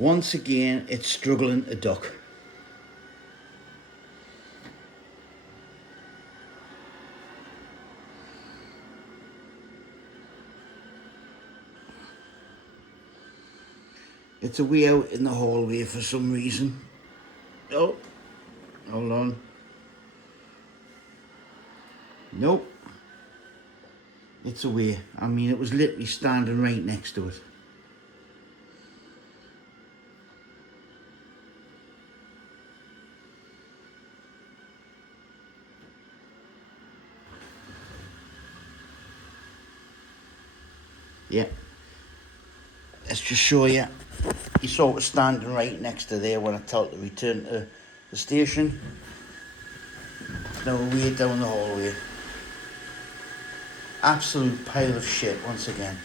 Once again, it's struggling to duck. It's away out in the hallway for some reason. Oh, hold on. Nope. It's away. I mean, it was literally standing right next to it. Yeah. Let's just show you. You saw it was standing right next to there when I told it to return to the station. Now we're way down the hallway. Absolute pile of shit once again.